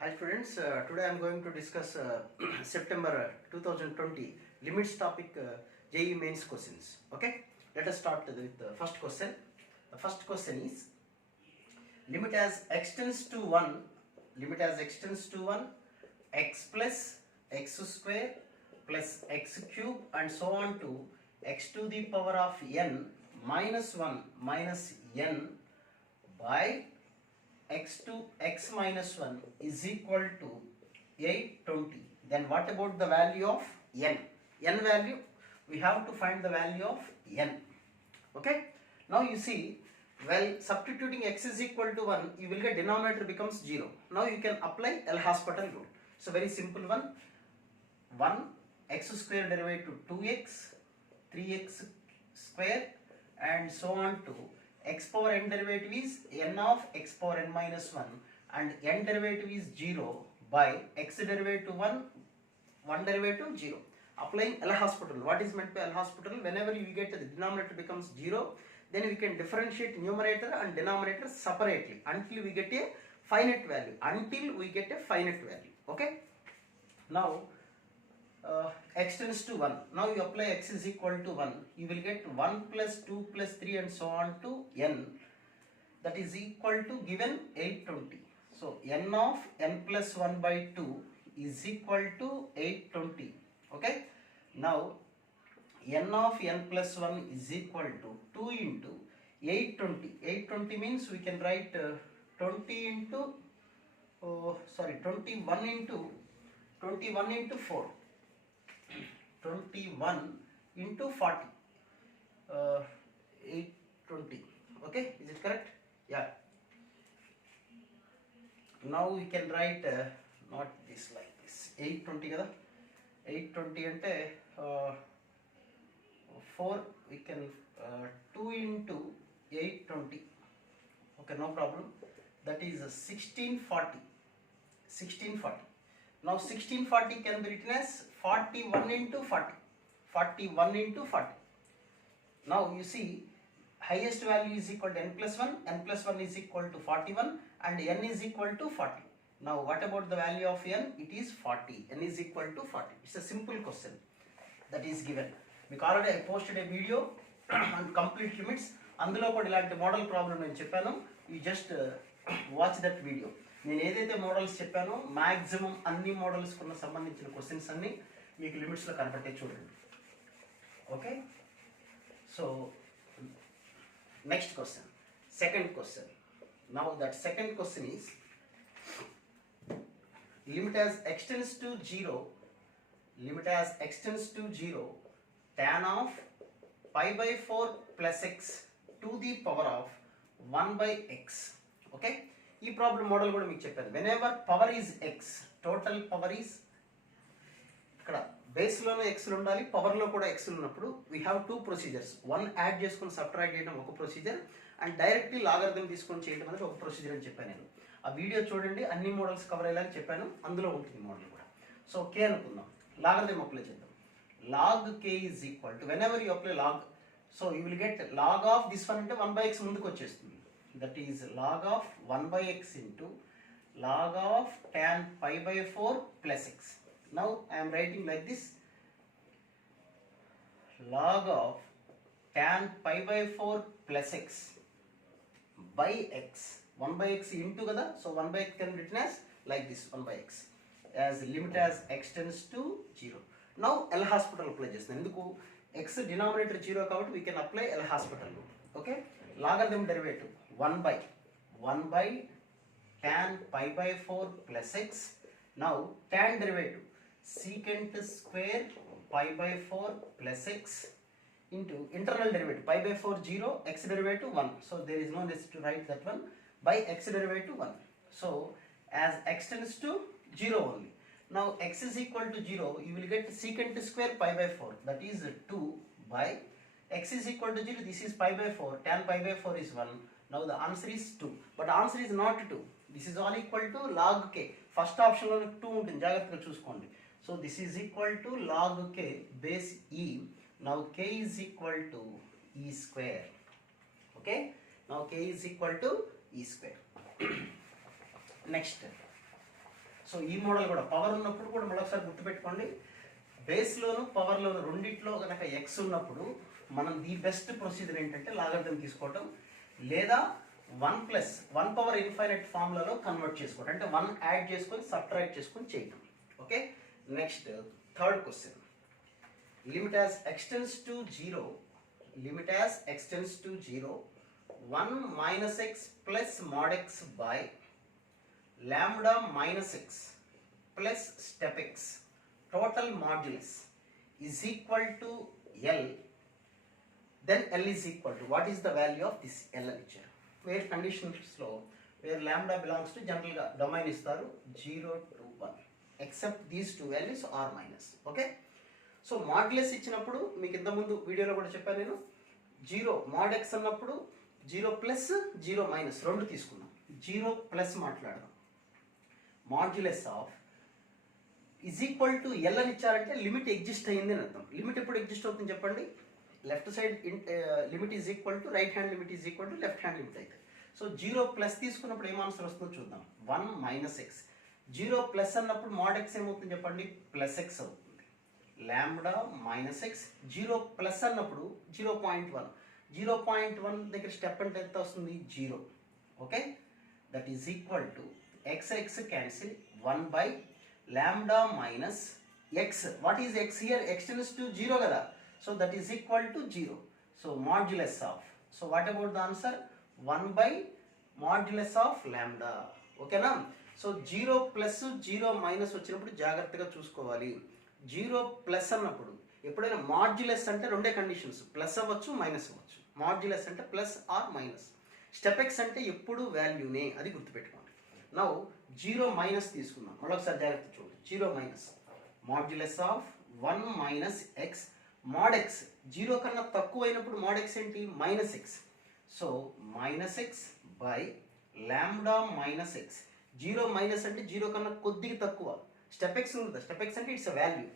Hi students, today I am going to discuss September 2020 limits topic JEE mains questions. Okay, let us start with the first question. The first question is limit as x tends to 1, x plus x square plus x cube and so on to x to the power of n minus 1 minus n by x to x minus 1 is equal to 820. Then what about the value of n? N value, we have to find the value of n. Okay. Now you see, while substituting x is equal to 1, you will get denominator becomes 0. Now you can apply L'Hospital rule. So very simple one. 1 x square derivative 2x, 3x square and so on to x power n derivative is n of x power n minus 1 and n derivative is 0 by x derivative 1 derivative 0. Applying L'Hospital. What is meant by L'Hospital? Whenever you get the denominator becomes 0, then we can differentiate numerator and denominator separately until we get a finite value. Okay. Now x tends to 1. Now you apply x is equal to 1. You will get 1 plus 2 plus 3 and so on to n. That is equal to given 820. So n of n plus 1 by 2 is equal to 820. Okay. Now n of n plus 1 is equal to 2 into 820. 820 means we can write 21 into 4. 21 into 40. 820. Okay, is it correct? Yeah. Now we can write not this like this. 820 kada. 820 ante 4 we can 2 into 820. Okay, no problem. That is 1640. 1640. Now 1640 can be written as 41 into 40. 41 into 40. Now you see, highest value is equal to n plus 1. N plus 1 is equal to 41 and n is equal to 40. Now what about the value of n? It is 40. N is equal to 40. It's a simple question that is given. Because already I posted a video on complete limits. అందులో కూడా ఇలాంటి model problem నేను చెప్పాను. You just watch that video. నేను ఏదైతే models చెప్పానో maximum అన్ని మోడల్స్కు సంబంధించిన క్వశ్చన్స్ అన్ని మీకు లిమిట్స్లో కనపట్టే చూడండి. Okay. So next question, second question. Now that second question is limit as x tends to 0, tan of pi by 4 plus x to the power of 1 by x. Okay. ఈ problem model కూడా మీకు చెప్పాను. Whenever power is X, total power is, ఇక్కడ బేస్లోనే ఎక్స్లు ఉండాలి, పవర్లో కూడా ఎక్స్లు ఉన్నప్పుడు we have two procedures. One add చేసుకొని సబ్ట్రాక్ట్ చేయడం ఒక ప్రొసీజర్ అండ్ డైరెక్ట్లీ లాగరిథం తీసుకొని చేయడం అనేది ఒక ప్రొసీజర్ అని చెప్పాను నేను. ఆ వీడియో చూడండి, అన్ని మోడల్స్ కవర్ అయ్యేలా చెప్పాను, అందులో ఉంటుంది మోడల్ కూడా. సో కే అనుకుందాం, లాగరిథం అప్లై చేద్దాం. Log k is equal to whenever you apply log, so you will get log of this one అంటే 1 by x ముందుకు వచ్చేస్తుంది. That is log of 1 by x into log of tan pi by 4 plus x. Now I am writing like this, log of tan pi by 4 plus x by x. 1 by x into kada, so 1 by x can be written as like this, 1 by x, as limit as x tends to 0. Now L'Hospital apply chestunna, enduku x denominator 0 kabatti we can apply L'Hospital rule. Okay. Logarithm derivative 1 by tan pi by 4 plus x. Now tan derivative secant square pi by 4 plus x into internal derivative pi by 4 0, x derivative 1. So there is no need to write that one, by x derivative 1. So as x tends to 0 only. Now x is equal to 0, you will get secant square pi by 4, that is 2 by x is equal to 0, this is pi by 4, tan pi by 4 is 1. Now the answer is 2, but answer is not 2. This is all equal to log k. First option lo 2 ఉంటుంది, జాగ్రత్తగా చూసుకోండి. So this is equal to log k base e. Now k is equal to e square. Okay. Now k is equal to e square. Next, so ఈ model కూడా power ఉన్నప్పుడు కూడా మరొకసారి గుర్తుపెట్టుకోండి, బేస్లోను పవర్లోను రెండిట్లో కనుక ఎక్స్ ఉన్నప్పుడు మనం ది బెస్ట్ ప్రొసీజర్ ఏంటంటే లాగరిథం తీసుకోవటం, లేదా 1 పవర్ ఇన్ఫైనైట్ ఫార్ములాలో కన్వర్ట్ చేసుకోవటం, అంటే 1 యాడ్ చేసుకొని సబ్ట్రాక్ట్ చేసుకొని చేయటం. Okay, next third question. Limit as x tends to 0, limit as x tends to 0 1 minus x plus mod x by lambda minus x plus step x total modulus is equal to L, then L is equal to, what is the value of this L అని ఇచ్చారు. Wear కండిషన్స్లో wear lambda belongs to జనరల్గా domain ఇస్తారు 0 to 1 except these two values are minus. Okay, so modulus ఇచ్చినప్పుడు మీకు ఇంతకుముందు వీడియోలో కూడా చెప్పాను నేను, 0 mod x అన్నప్పుడు 0 ప్లస్ 0 మైనస్ రెండు తీసుకున్నాం, 0 ప్లస్ మాట్లాడదాం. Modulus of is equal to L అని ఇచ్చారంటే లిమిట్ ఎగ్జిస్ట్ అయ్యింది అని అర్థం. లిమిట్ ఎప్పుడు ఎగ్జిస్ట్ అవుతుంది చెప్పండి? Left side limit is equal to right hand limit is equal to left hand limit అయితే. సో 0 ప్లస్ తీసుకున్నప్పుడు ఏం ఆన్సర్ వస్తుందో చూద్దాం. 1 minus x. 0 ప్లస్ అన్నప్పుడు mod x ఏమవుతుంది చెప్పండి? ప్లస్ x అవుతుంది. Lambda minus x. 0 ప్లస్ అన్నప్పుడు 0.1. 0.1 దగ్గర స్టెప్ అంటే ఎంత వస్తుంది? 0. Okay, that is equal to x cancel 1 by lambda minus x. What is x here? X tends to 0 కదా, so that is equal to 0. So modulus of, so what about the answer? 1 by modulus of lambda. ఓకేనా? So 0 plus 0 minus వచ్చినప్పుడు జాగ్రత్తగా చూసుకోవాలి. 0 plus అన్నప్పుడు ఎప్పుడైనా modulus అంటే రెండే conditions, plus అవ్వచ్చు మైనస్ అవ్వచ్చు. మాడ్యులస్ అంటే plus or minus. Step x అంటే ఎప్పుడు వాల్యూనే, అది గుర్తుపెట్టుకోండి. నౌ 0 మైనస్ తీసుకుందాం, మరొకసారి జాగ్రత్త చూడండి. 0 minus modulus of 1 minus x. Mod x 0 కన్నా తక్కువ అయినప్పుడు మాడ్ ఎక్స్ ఏంటి? Minus x. So minus x by lambda minus x. 0 minus అంటే 0 కన్నా కొద్దిగా తక్కువ. స్టెప్ ఎక్స్ ఉంది, స్టెప్ ఎక్స్ అంటే ఇట్స్ అ వాల్యూ.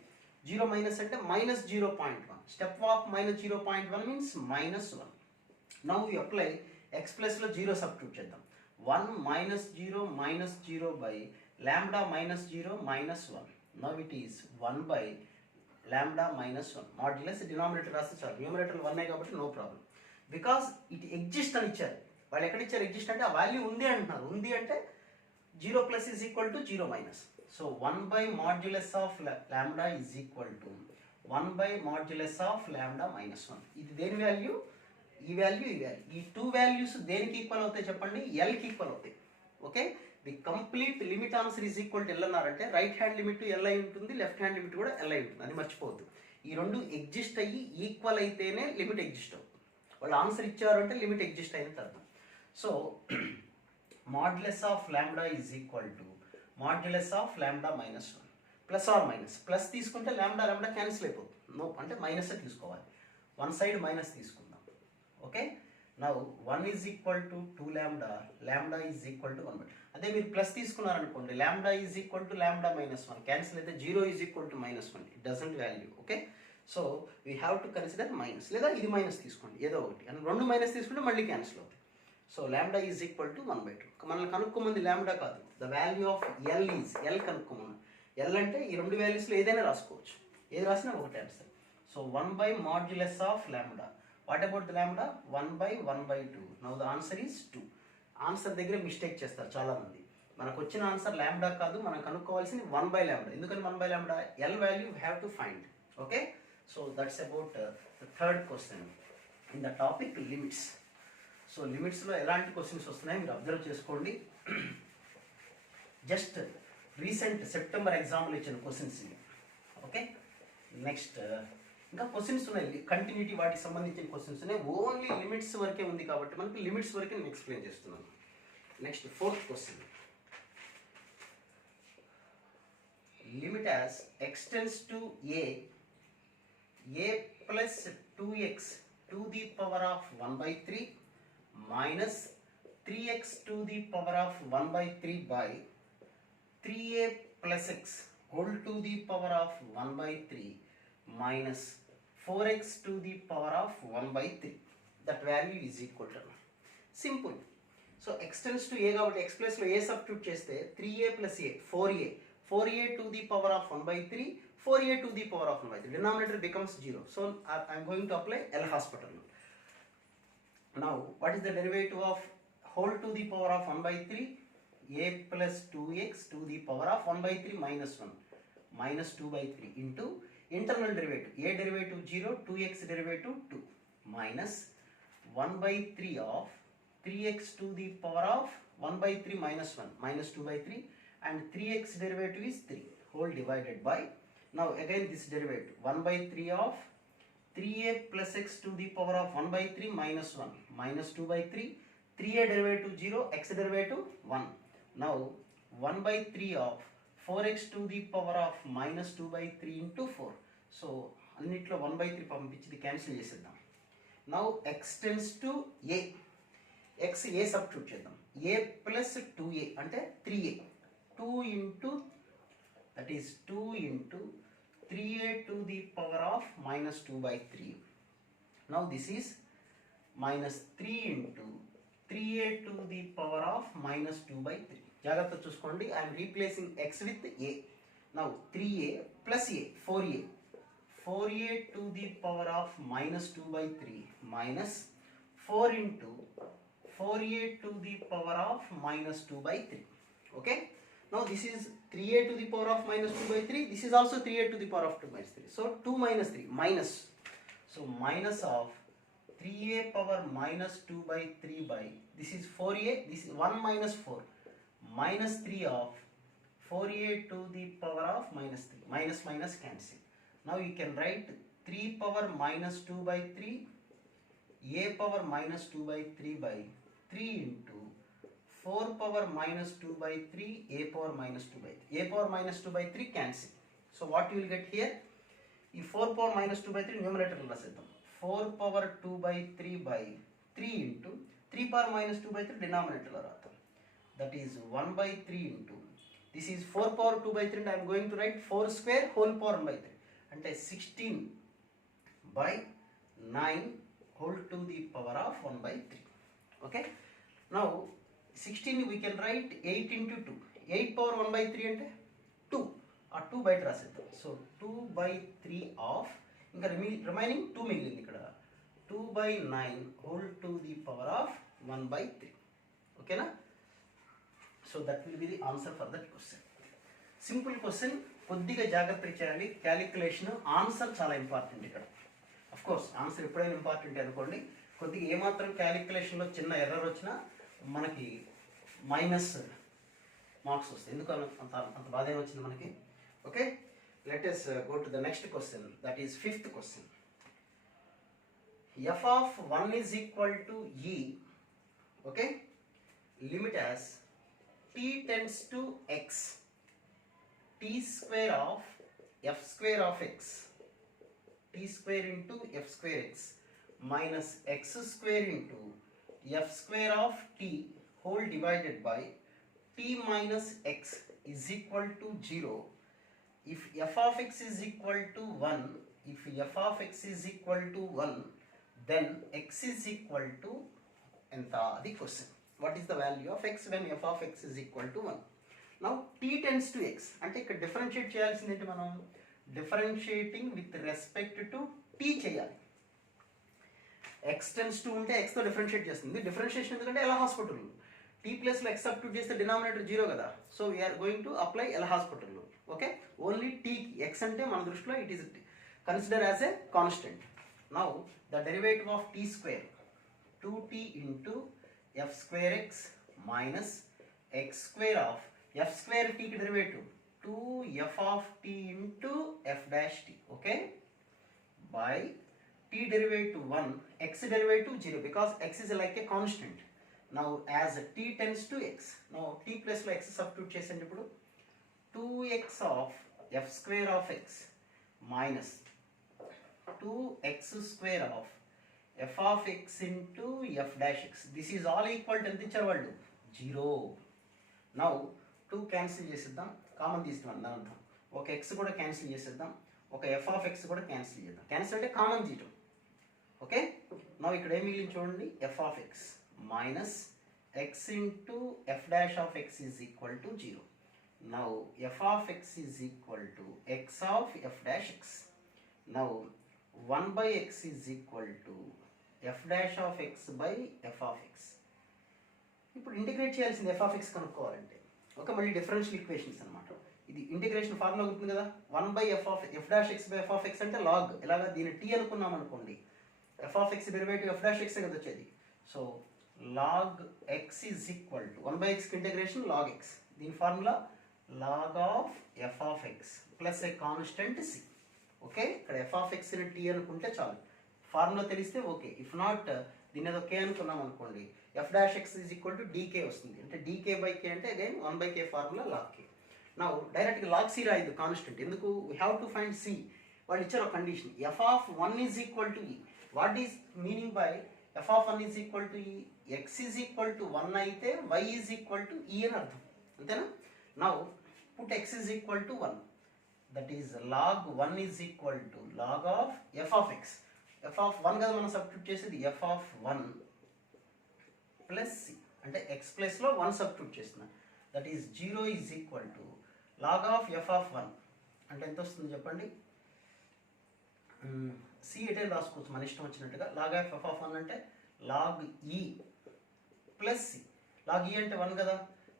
0 మైనస్ అంటే minus 0.1. Step of minus 0.1 means minus 1. Now you apply x ప్లస్లో 0 సబ్స్టిట్యూట్ చేద్దాం. 1 minus 0 minus 0 by lambda minus 0 minus 1. Now it is 1 by lambda minus 1. Modulus denominator రాస్తే చాలు, numerator 1 కాబట్టి no problem. Because it exist అని ఇచ్చారు. వాళ్ళు ఎక్కడ ఇచ్చారు ఎగ్జిస్ట్ అంటే? ఆ వాల్యూ ఉంది అంటున్నారు. ఉంది అంటే 0 plus is equal to 0 minus. So 1 by modulus of lambda is equal to 1 by modulus of lambda minus 1. ఇది దేని వాల్యూ? ఈ వాల్యూ, ఈ వాల్యూ. ఈ టూ వాల్యూస్ దేనికి ఈక్వల్ అవుతాయి చెప్పండి? ఎల్కి ఈక్వల్ అవుతాయి. Okay, the complete limit answer is equal to L అన్నారంటే రైట్ హ్యాండ్ లిమిట్ ఎల్ అయి ఉంటుంది, లెఫ్ట్ హ్యాండ్ లిమిట్ కూడా ఎల్ అయి ఉంటుంది. అది మర్చిపోవద్దు. ఈ రెండు ఎగ్జిస్ట్ అయ్యి ఈక్వల్ అయితేనే లిమిట్ ఎగ్జిస్ట్ అవుతుంది. వాళ్ళు ఆన్సర్ ఇచ్చారు అంటే లిమిట్ ఎగ్జిస్ట్ అయినట్టు అర్థం. So modulus of lambda is equal to modulus of lambda minus 1. Plus or minus. Plus తీసుకుంటే లాంబ్డా లాంబ్డా క్యాన్సిల్ అయిపోతుంది. నో అంటే మైనస్ తీసుకోవాలి. వన్ సైడ్ మైనస్ తీసుకుందాం. Okay, now 1 is equal to 2 lambda, lambda is equal to 1. అదే మీరు plus తీసుకున్నారనుకోండి, lambda is equal to lambda minus 1 cancel అయితే 0 is equal to minus 1. It doesn't value. Okay, so we have to consider minus, లేదా ఇది minus తీసుకోండి ఏదో ఒకటి. And రెండు మైనస్ తీసుకుంటే మళ్ళీ క్యాన్సిల్ అవుతుంది. So lambda is equal to 1/2. మనల్ని కనుక్కోమంది లాంబ్డా కాదు, the value of L is, L కనుక్కోమని. ఎల్ అంటే ఈ రెండు వాల్యూస్లో ఏదైనా రాసుకోవచ్చు, ఏది రాసినా ఒకటి answer. So 1 by modulus of lambda. What about the lambda? 1 by 1/2. Now the answer is 2. Answer దగ్గర మిస్టేక్ చేస్తారు చాలామంది. మనకు వచ్చిన ఆన్సర్ లాంబ్డా కాదు, మనం కనుక్కోవాల్సింది 1 by lambda. ఎందుకని 1 by lambda? L value have to find. Okay, so that's about the third question in the topic limits. So లిమిట్స్లో ఎలాంటి క్వశ్చన్స్ వస్తున్నాయి మీరు అబ్జర్వ్ చేసుకోండి. జస్ట్ రీసెంట్ సెప్టెంబర్ ఎగ్జామ్లో ఇచ్చిన క్వశ్చన్స్ ఇవి. ఓకే, నెక్స్ట్ ఇంకా క్వశ్చన్స్ ఉన్నాయి, కంటిన్యూటీ వాటికి సంబంధించిన క్వశ్చన్స్ ఉన్నాయి. ఓన్లీ లిమిట్స్ వరకే ఉంది కాబట్టి మనకి లిమిట్స్ వరకే నేను ఎక్స్ప్లెయిన్ చేస్తున్నాను. Next fourth question. Limit as x tends to a plus 2x to the power of 1/3 minus 3x to the power of 1/3 by 3a plus x whole to the power of 1/3 minus 4x to the power of 1/3. That value is equal to. Simple. So x tends to a కాబట్టి x ప్లస్లో a substitute చేస్తే 3a plus a 4a to the power of 1/3 4a to the power of 1/3 denominator becomes 0. So I'm going to apply L hospital. Now what is the derivative of whole to the power of 1/3? A plus 2x to the power of 1/3 minus 1 minus 2/3 into internal derivative. A derivative 0, 2x derivative 2 minus 1/3 of 3x to the power of 1/3 minus 1 minus 2/3 and 3x derivative is 3 whole divided by, now again this derivative 1/3 of 3a plus x to the power of 1/3 minus 1 minus 2/3, 3a derivative 0, x derivative 1. Now 1/3 of 4x to the power of minus 2/3 into 4. So అన్నిట్లో 1/3 పంపించి cancel చేసేద్దాం. Now x tends to a, x a substitute చేద్దాం. a plus 2a అంటే 3a, 2 into that is 2 into 3a to the power of minus 2/3. Now this is minus 3 into 3a to the power of minus 2/3. జాగ్రత్త చూసుకోండి, I'm replacing x with a. Now 3a plus a 4a to the power of minus 2/3 minus 4 into 4a to the power of minus 2/3. Okay. Now this is 3a to the power of minus 2/3. This is also 3a to the power of 2/3. So 2 minus 3 minus. So minus of 3a power minus 2/3 by, this is 4a, this is 1 minus 4 minus 3 of 4a to the power of minus 3. Minus minus cancel. Now you can write 3 power minus 2/3 a power minus 2/3 by 3 into 4 power minus 2/3 a power minus 2/3. A power minus 2/3 cancel. So what you will get here? ఈ 4 power minus 2/3 numerator రాసేద్దాం. 4 power 2/3 by 3 into 3 power minus 2/3 denominator లో రాద్దాం. That is 1/3 into, this is 4 power 2/3 and I am going to write 4 square whole power 1/3 అంటే 16 by 9 whole to the power of 1/3. Okay. Now 16 we can write 8 into 2. 8 power 1/3 అంటే 2. ఆ 2 బయట రాసేద్దాం. So 2/3 of, ఇంకా remaining 2 మిగిలింది ఇక్కడ, 2/9 whole to the power of 1/3. ఓకేనా? So that will be the answer for that question. Simple question, కొద్దిగా జాగ్రత్తగా చేయాలి. క్యాలిక్యులేషన్, ఆన్సర్ చాలా ఇంపార్టెంట్ ఇక్కడ. అఫ్ కోర్స్ ఆన్సర్ ఎప్పుడైనా ఇంపార్టెంట్ అనుకోండి, కొద్దిగా ఏమాత్రం క్యాలిక్యులేషన్లో చిన్న ఎర్రర్ వచ్చినా మనకి మైనస్ మార్క్స్ వస్తాయి. ఎందుకు అంత బాధ ఏమొచ్చింది మనకి? Okay, let us go to the next question, that is fifth question. f of 1 is equal to e, okay, limit as t tends to x, t square of f square of x, t square into f square x minus x square into f square of t whole divided by t minus x is equal to 0 if f of x is equal to 1. If f of x is equal to 1, then x is equal to enta the question. What is the value of x when f of x is equal to 1? Now t tends to x అంటే ఇక్కడ differentiate చేయాల్సింది ఏంటి? మనం differentiating with respect to t చేయాలి. x tends to ఉంటే x తో differentiate చేస్తుంది. Differentiation ఎందుకంటే ఎల్ హాస్పిటల్, t ప్లస్ లో x సబ్స్టిట్యూట్ చేస్తే డినామినేటర్ 0 కదా. So we're going to apply L hospital. Okay, only t కి, x అంటే మన దృష్టిలో it is consider as a constant. Now the derivative of t square 2t into f square x minus x square of f square t కి derivative 2f of t into f dash t, okay, by t derivative 1, x derivative 0 because x is like a constant. Now as t tends to x, now t plus లో x substitute చేసేయండి. ఇప్పుడు 2x of f square of x minus 2x square of f of x into f dash x. This is all equal to ఎంత ఇచ్చారు వాళ్ళు? 0. Now 2 cancel చేసేద్దాం, common తీసుకున్నాం దాంట్లో. ఒక x కూడా క్యాన్సిల్ చేసేద్దాం, ఒక f of x కూడా క్యాన్సిల్ చేద్దాం. క్యాన్సిల్ అంటే కామన్ 0. ఓకే, నా ఇక్కడ ఏం మిగిలింది చూడండి, f of x minus x into f dash of x is equal to 0. Now f of x is equal to x of f dash x. Now 1 by x is equal to f dash of x by f of x. ఇప్పుడు integrate చేయాల్సింది f of x కనుక్కోవాలంటే okay, మళ్ళీ differential equations అనమాట. ఇది integration formula ఉంటుంది కదా, 1 by f dash x by f of x అంటే log. ఇలాగా దీన్ని t అనుకున్నాం అనుకోండి, f of x derivative f dash x కదా వచ్చేది. So log x is equal to 1 by x కి ఇంటిగ్రేషన్ log x. దీని formula log of f of x plus a constant c. Okay, ఇక్కడ f of x ని t అనుకుంటే చాలు, formula తెలిస్తే okay. If not దీని ఏదో k అనుకున్నాం అనుకోండి, f dash x is equal to dk వస్తుంది. అంటే dk by k అంటే again 1 by k formula log k. Now డైరెక్ట్గా log c రాయద్దు కాన్స్టెంట్, ఎందుకు? We have to find c. వాళ్ళు ఇచ్చారు ఒక condition, f of 1 is equal to e. What is meaning by f of 1 is equal to e? x is equal to 1 అయితే y is equal to e అని అర్థం, అంతేనా? Now put x is equal to 1, that is log 1 is equal to log of f of x. f of 1 కదా మనం substitute చేసేది, f of 1 plus c అంటే x ప్లస్లో 1 substitute చేస్తున్నా, that is 0 is equal to log of f of 1 అంటే ఎంత వస్తుంది చెప్పండి? సి ఎటే రాసుకోవచ్చు మన ఇష్టం వచ్చినట్టుగా. లాగ్ ఆఫ్ ఎఫ్ ఆఫ్ 1 అంటే log e plus C. Log ఈ అంటే 1 కదా,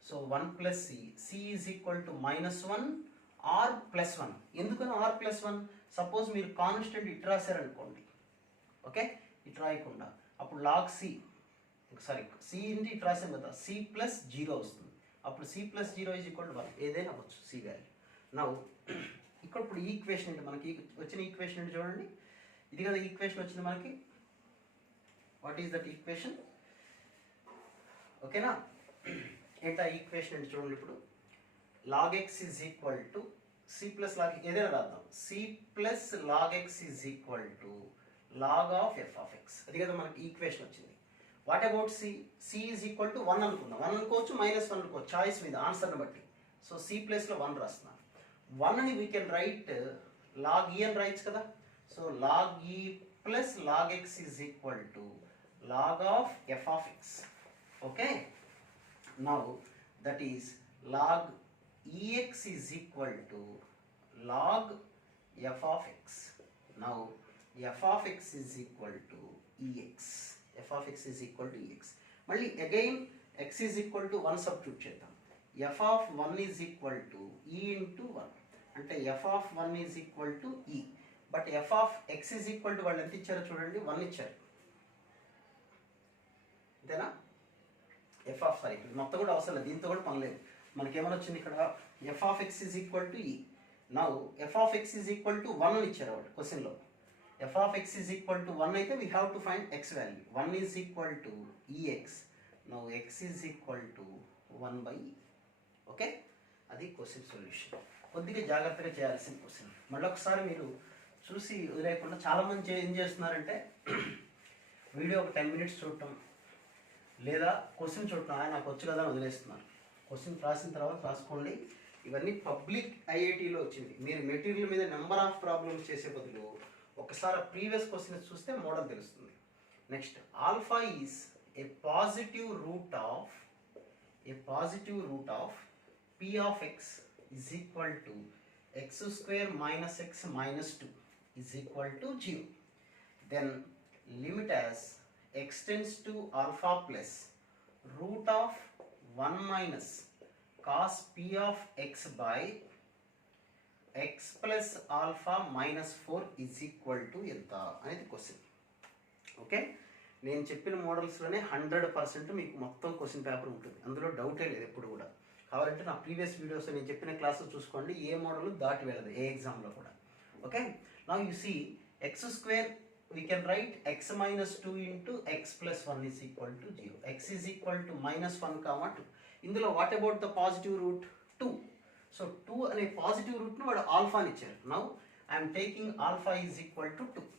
so 1 plus c. C is equal to -1 or plus 1. ఎందుకని ఆర్ ప్లస్ 1? సపోజ్ మీరు కాన్స్టెంట్ ఇటు రాశారనుకోండి, ఓకే, ఇటు రాయకుండా అప్పుడు లాగ్ సి, సారీ సి ఇంటి ఇటు రాసాం కదా, సి ప్లస్ 0 వస్తుంది. అప్పుడు c plus 0 is equal to 1, ఏదైనా అవ్వచ్చు సి వాల్యూ. నౌ ఇక్కడ ఇప్పుడు ఈక్వేషన్ ఏంటి మనకి వచ్చిన ఈక్వేషన్ ఏంటి చూడండి, ఇది కదా ఈక్వేషన్ వచ్చింది మనకి. What is that equation? ఓకేనా, ఏంటా ఈక్వేషన్ ఏంటి చూడండి. ఇప్పుడు log x is equal to c plus log, ఏదైనా రాద్దాం, c plus log x is equal to log of f of x. అది కదా మనకి ఈక్వేషన్ వచ్చింది. What about c? C is equal to 1 అనుకుందాం. 1 అనుకోవచ్చు, -1 అనుకోవచ్చు, చాయిస్ మీద ఆన్సర్ని బట్టి. సో సి ప్లస్లో 1 రాస్తున్నాను. 1ని వీ కెన్ రైట్ లాగ్ ఈ అని రైట్స్ కదా. So log e plus log x is equal to log of f of x. Okay, now that is log e x is equal to log f of x. Now f of x is equal to e x. F of x is equal to e x. మళ్ళీ again x is equal to 1 substitute చేద్దాం. F of 1 is equal to e into 1 అంటే f of 1 is equal to ఈ. But F of x is equal to వాళ్ళు ఎంత ఇచ్చారో చూడండి, 1 ఇచ్చారు, అంతేనా? ఎఫ్ ఆఫ్ సారీ మొత్తం కూడా అవసరం లేదు, దీంతో కూడా పని లేదు. మనకేమని వచ్చింది ఇక్కడ, f of x is equal to e. Now f of x is equal to 1 అని ఇచ్చారు వాళ్ళు క్వశ్చన్లో. F of x is equal to 1 అయితే we have to find x value. 1 is equal to e x. Now x is equal to 1 by e. Okay, అది question solution. కొద్దిగా జాగ్రత్తగా చేయాల్సిన question. మళ్ళీ ఒకసారి మీరు చూసి వదిలేయకుండా, చాలామంది ఏం చేస్తున్నారంటే వీడియో ఒక 10 minutes చూడటం, లేదా క్వశ్చన్ చూడటం, నాకు వచ్చు కదా అని వదిలేస్తున్నారు. క్వశ్చన్ రాసిన తర్వాత రాసుకోండి. ఇవన్నీ పబ్లిక్ ఐఐటీలో వచ్చింది. మీరు మెటీరియల్ మీద నెంబర్ ఆఫ్ ప్రాబ్లమ్స్ చేసే బదులు ఒకసారి ప్రీవియస్ క్వశ్చన్స్ చూస్తే మోడల్ తెలుస్తుంది. Next, alpha is a positive root of p of x is equal to x square minus x minus 2 is equal to 0. Then limit as x tends to alpha plus root of 1 minus cos p of x by x plus alpha minus 4 is equal to ఎంత అనేది question. Okay, నేను చెప్పిన మోడల్స్లోనే 100% మీకు మొత్తం question paper ఉంటుంది, అందులో డౌటే లేదు ఎప్పుడు కూడా. కావాలంటే నా ప్రీవియస్ వీడియోస్ నేను చెప్పిన క్లాసులు చూసుకోండి, ఏ మోడల్ దాటి వెళ్ళదు ఏ ఎగ్జామ్లో కూడా. Okay, now you see x square we can write x minus 2 into x plus 1 is equal to 0. X is equal to -1, 2. ఇందులో what about the positive root 2? సో 2 అనే పాజిటివ్ రూట్ను వాడు ఆల్ఫాని ఇచ్చారు. Now I'm taking alpha is equal to 2.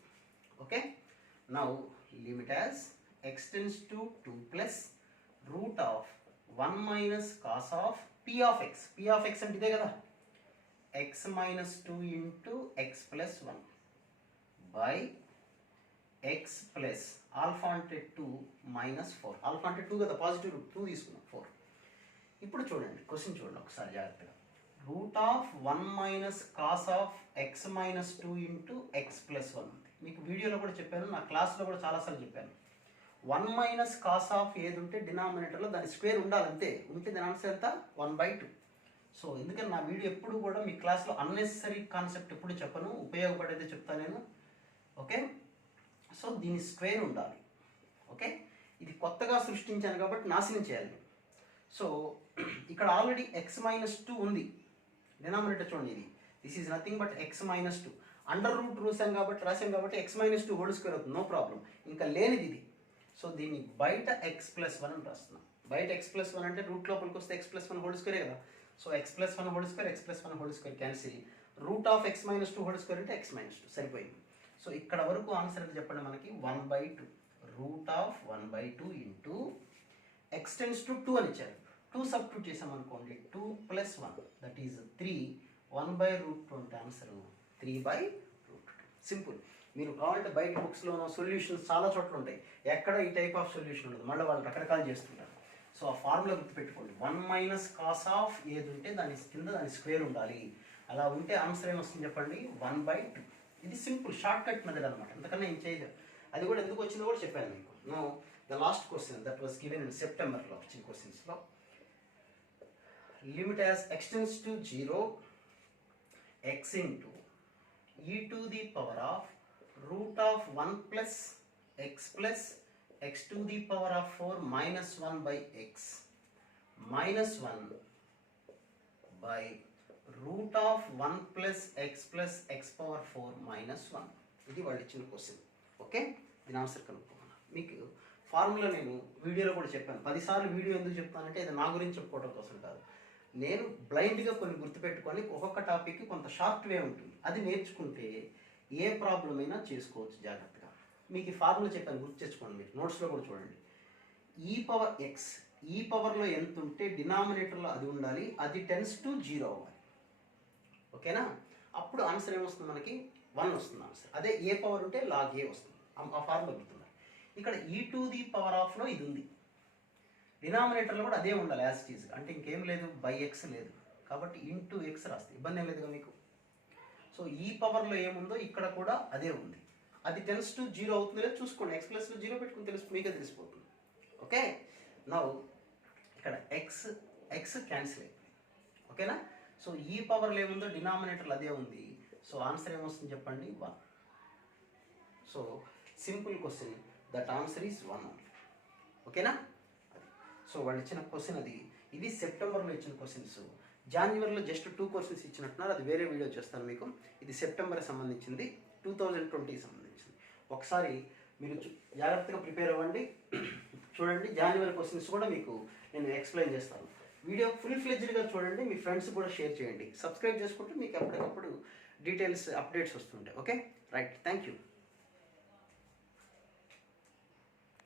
Okay, now limit as x tends to 2 plus root of 1 minus cos of p of x. p of x అంటే ఇదే కదా, x minus 2 into x plus 1 by X plus alpha అంటే 2 minus 4. Alpha అంటే 2 కదా, positive root 2 తీసుకున్నాం 4. ఇప్పుడు చూడండి question చూడండి ఒకసారి జాగ్రత్తగా. Route of 1 minus cos of X minus 2 into x plus 1 ఉంది. మీకు వీడియోలో కూడా చెప్పాను, నా క్లాస్లో కూడా చాలాసార్లు చెప్పాను. 1 మైనస్ కాస్ ఆఫ్ ఏది ఉంటే డినామినేటర్లో దాని స్క్వేర్ ఉండాలి, అంతే. ఉంటే దాని ఆన్సర్ ఎంత 1/2. సో ఎందుకని నా వీడియో ఎప్పుడు కూడా మీ క్లాస్లో అన్నెసరీ కాన్సెప్ట్ ఎప్పుడు చెప్పను, ఉపయోగపడేదే చెప్తాను నేను. ఓకే, సో దీని స్క్వేర్ ఉండాలి. ఓకే, ఇది కొత్తగా సృష్టించాను కాబట్టి నాశనం చేయాలి. సో ఇక్కడ ఆల్రెడీ ఎక్స్ మైనస్ 2 ఉంది డినామినేటర్, చూడండి ఇది this is nothing but X minus 2. Under root రాసాం కాబట్టి ఎక్స్ మైనస్ 2 హోల్ స్క్వేర్ అవుతుంది, నో ప్రాబ్లం. ఇంకా లేనిది ఇది. సో దీన్ని బయట ఎక్స్ ప్లస్ 1 అని రాస్తున్నాం. బయట ఎక్స్ ప్లస్ 1 అంటే రూట్ లోపలికి వస్తే ఎక్స్ ప్లస్ 1 హోల్ స్క్వేరే కదా. So X plus 1 whole square, X plus 1 whole square cancel. Root of X minus 2 whole square అంటే ఎక్స్ మైనస్ 2 సరిపోయింది. సో ఇక్కడ వరకు ఆన్సర్ ఎంత చెప్పండి మనకి 1/2. Root of 1/2 into X tends to 2 అని ఇచ్చారు. 2 సబ్స్టిట్యూట్ చేసామనుకోండి, 2 + 1 దట్ ఈజ్ 3. 1/√2 అంటే ఆన్సర్ 3/√2. సింపుల్. మీరు కావాలంటే బయట బుక్స్లోనో సొల్యూషన్స్ చాలా చోట్ల ఉంటాయి, ఎక్కడ ఈ టైప్ ఆఫ్ సొల్యూషన్ ఉండదు, మళ్ళీ వాళ్ళు రకరకాలు చేస్తుంటారు. సో ఆ ఫార్ములా గుర్తుపెట్టుకోండి, 1 మైనస్ కాస్ ఆఫ్ ఏది ఉంటే దాని కింద దాని స్క్వేర్ ఉండాలి. అలా ఉంటే ఆన్సర్ ఏమొస్తుంది చెప్పండి 1/2. ఇది సింపుల్ షార్ట్ కట్ మెథడ్ అనమాట, అంతకన్నా ఏం చేయలేదు. అది కూడా ఎందుకు వచ్చిందో కూడా చెప్పాను మీకు. No the last question that was given in సెప్టెంబర్లో వచ్చిన క్వశ్చన్స్లో, limit as x tends to 0 x into e to the power of root of 1 plus x to the power of 4 minus 1 by x minus 1 by root of 1 plus x power 4 minus 1. ఇది వాళ్ళు ఇచ్చిన question. Okay, దీని answer కనుక్కోమన్నా. మీకు formula నేను వీడియోలో కూడా చెప్పాను. 10 సార్లు వీడియో ఎందుకు చెప్తానంటే ఇది నా గురించి చెప్పుకోవడం కోసం కాదు. నేను బ్లైండ్గా కొన్ని గుర్తుపెట్టుకొని ఒక్కొక్క టాపిక్కి కొంత షార్ట్ వే ఉంటుంది, అది నేర్చుకుంటే ఏ ప్రాబ్లం అయినా చేసుకోవచ్చు జాగ్రత్తగా. మీకు ఈ ఫార్ములా చెప్పాను, గుర్తు తెచ్చుకోండి. మీరు నోట్స్లో కూడా చూడండి. ఈ పవర్ ఎక్స్, ఈ పవర్లో ఎంత ఉంటే డినామినేటర్లో అది ఉండాలి, అది టెన్స్ టు 0 అవ్వాలి. ఓకేనా, అప్పుడు ఆన్సర్ ఏమొస్తుంది మనకి 1 వస్తుంది ఆన్సర్. అదే ఏ పవర్ ఉంటే లాగ్ ఏ వస్తుంది. ఆ ఫార్ములా గుర్తుంది. ఇక్కడ ఈ టు ది పవర్ ఆఫ్లో ఇది ఉంది, డినామినేటర్లో కూడా అదే ఉండాలి యాజ్ ఇట్ ఈజ్. అంటే ఇంకేం లేదు, బై ఎక్స్ లేదు కాబట్టి ఇంటూ ఎక్స్ రాస్తే ఇబ్బంది ఏం లేదుగా మీకు. సో ఈ పవర్లో ఏముందో ఇక్కడ కూడా అదే ఉంది, అది టెన్స్ టు 0 అవుతుంది లేదా చూసుకోండి. ఎక్స్ ప్లస్లో 0 పెట్టుకుని మీకే తెలిసిపోతుంది. ఓకే, నౌ ఇక్కడ ఎక్స్ క్యాన్సిల్ అయిపోయింది. ఓకేనా, సో ఈ పవర్లో ఏముందో డినామినేటర్లో అదే ఉంది. సో ఆన్సర్ ఏమొస్తుంది చెప్పండి 1. So simple question, that answer is 1 only. ఓకేనా, సో వాళ్ళు ఇచ్చిన క్వశ్చన్ అది. ఇది సెప్టెంబర్లో ఇచ్చిన క్వశ్చన్స్. జనవరిలో జస్ట్ 2 క్వశ్చన్స్ ఇచ్చినట్టున్నారు, అది వేరే వీడియో చేస్తాను మీకు. ఇది సెప్టెంబర్కి సంబంధించింది, 2020కి సంబంధించింది. ఒకసారి మీరు జాగ్రత్తగా ప్రిపేర్ అవ్వండి, చూడండి. జనవరి క్వశ్చన్స్ కూడా మీకు నేను ఎక్స్ప్లెయిన్ చేస్తాను. వీడియో ఫుల్ ఫ్లెడ్జ్డ్గా చూడండి, మీ ఫ్రెండ్స్ కూడా షేర్ చేయండి. సబ్స్క్రైబ్ చేసుకుంటే మీకు ఎప్పటికప్పుడు డీటెయిల్స్ అప్డేట్స్ వస్తుంటాయి. Okay, right, thank you.